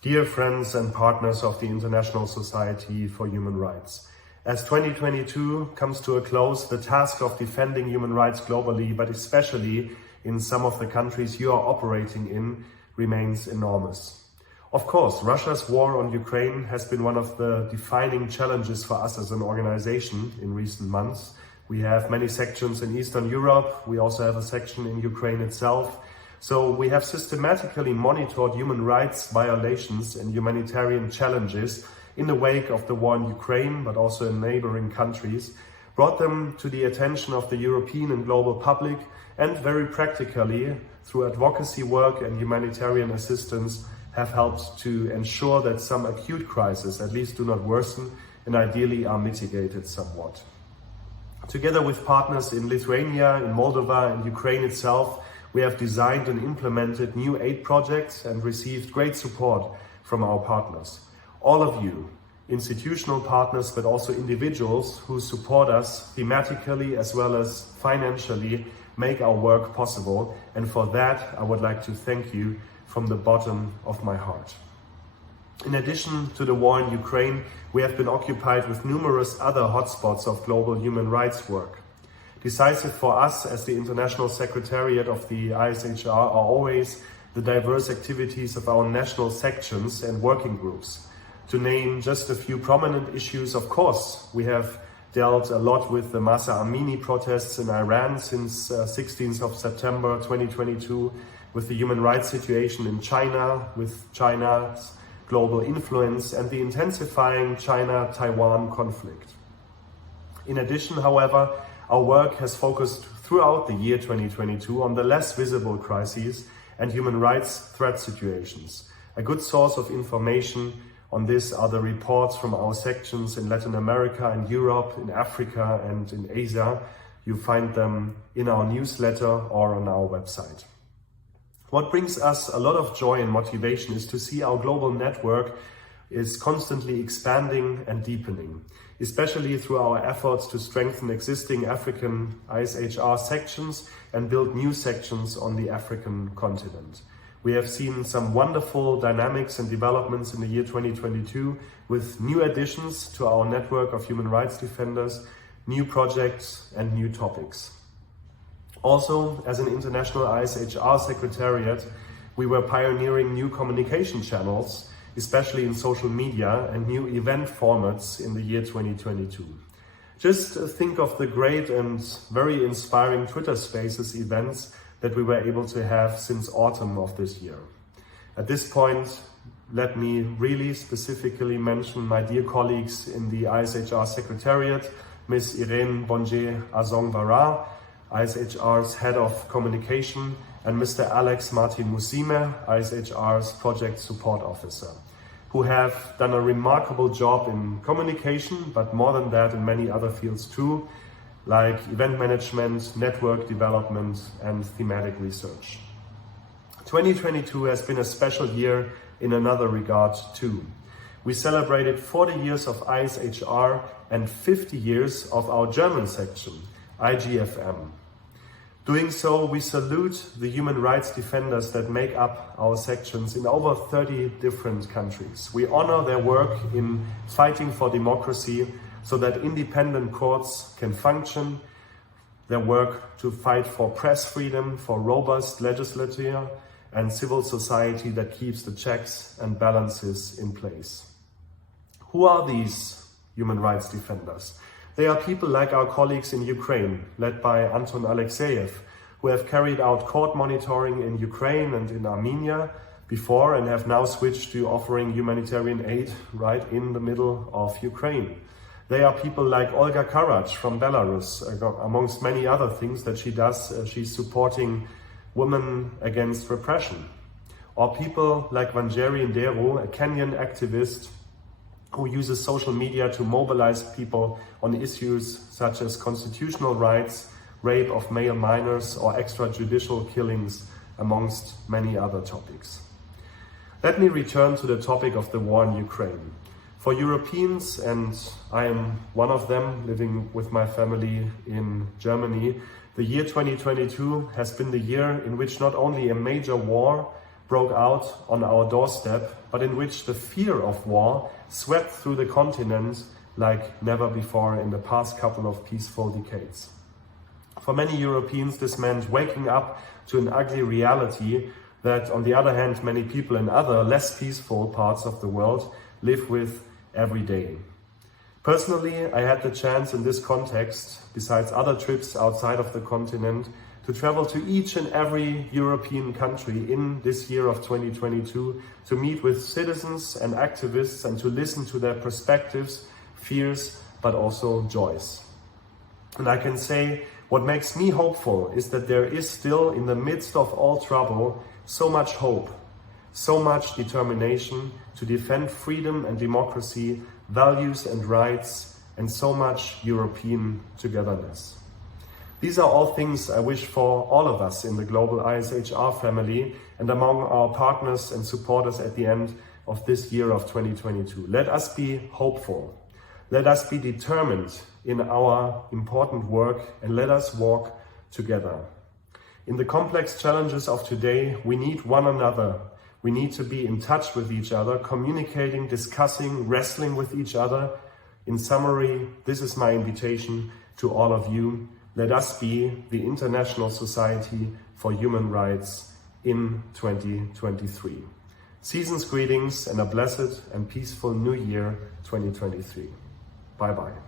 Dear friends and partners of the International Society for Human Rights, as 2022 comes to a close, the task of defending human rights globally, but especially in some of the countries you are operating in, remains enormous. Of course, Russia's war on Ukraine has been one of the defining challenges for us as an organization in recent months. We have many sections in Eastern Europe. We also have a section in Ukraine itself. So we have systematically monitored human rights violations and humanitarian challenges in the wake of the war in Ukraine, but also in neighboring countries, brought them to the attention of the European and global public, and very practically, through advocacy work and humanitarian assistance, have helped to ensure that some acute crises at least do not worsen and ideally are mitigated somewhat. Together with partners in Lithuania, in Moldova, and Ukraine itself, we have designed and implemented new aid projects and received great support from our partners. All of you, institutional partners, but also individuals who support us thematically as well as financially, make our work possible. And for that, I would like to thank you from the bottom of my heart. In addition to the war in Ukraine, we have been occupied with numerous other hotspots of global human rights work. Decisive for us as the International Secretariat of the ISHR are always the diverse activities of our national sections and working groups. To name just a few prominent issues, of course, we have dealt a lot with the Mahsa Amini protests in Iran since 16th of September 2022, with the human rights situation in China, with China's global influence and the intensifying China-Taiwan conflict. In addition, however, our work has focused throughout the year 2022 on the less visible crises and human rights threat situations. A good source of information on this are the reports from our sections in Latin America and Europe, in Africa and in Asia. You find them in our newsletter or on our website. What brings us a lot of joy and motivation is to see our global network is constantly expanding and deepening, especially through our efforts to strengthen existing African ISHR sections and build new sections on the African continent. We have seen some wonderful dynamics and developments in the year 2022 with new additions to our network of human rights defenders, new projects and new topics. Also, as an international ISHR secretariat, we were pioneering new communication channels, especially in social media, and new event formats in the year 2022. Just think of the great and very inspiring Twitter Spaces events that we were able to have since autumn of this year. At this point, let me really specifically mention my dear colleagues in the ISHR Secretariat, Ms. Irene Bonje-Azong-Vara, ISHR's Head of Communication, and Mr. Alex Martin Musime, ISHR's Project Support Officer, who have done a remarkable job in communication, but more than that in many other fields too, like event management, network development, and thematic research. 2022 has been a special year in another regard too. We celebrated 40 years of ISHR and 50 years of our German section, IGFM. Doing so, we salute the human rights defenders that make up our sections in over 30 different countries. We honor their work in fighting for democracy so that independent courts can function, their work to fight for press freedom, for robust legislature and civil society that keeps the checks and balances in place. Who are these human rights defenders? They are people like our colleagues in Ukraine, led by Anton Alexeyev, who have carried out court monitoring in Ukraine and in Armenia before and have now switched to offering humanitarian aid right in the middle of Ukraine. They are people like Olga Karach from Belarus, amongst many other things that she does. She's supporting women against repression. Or people like Wanjeri Ndero, a Kenyan activist who uses social media to mobilize people on issues such as constitutional rights, rape of male minors, or extrajudicial killings, amongst many other topics. Let me return to the topic of the war in Ukraine. For Europeans, and I am one of them living with my family in Germany, the year 2022 has been the year in which not only a major war, broke out on our doorstep, but in which the fear of war swept through the continent like never before in the past couple of peaceful decades. For many Europeans, this meant waking up to an ugly reality that, on the other hand, many people in other, less peaceful parts of the world live with every day. Personally, I had the chance in this context, besides other trips outside of the continent, to travel to each and every European country in this year of 2022, to meet with citizens and activists and to listen to their perspectives, fears, but also joys. And I can say what makes me hopeful is that there is still, in the midst of all trouble, so much hope, so much determination to defend freedom and democracy, values and rights, and so much European togetherness. These are all things I wish for all of us in the global ISHR family and among our partners and supporters at the end of this year of 2022. Let us be hopeful. Let us be determined in our important work, and let us walk together. In the complex challenges of today, we need one another. We need to be in touch with each other, communicating, discussing, wrestling with each other. In summary, this is my invitation to all of you. Let us be the International Society for Human Rights in 2023. Season's greetings and a blessed and peaceful New Year 2023. Bye-bye.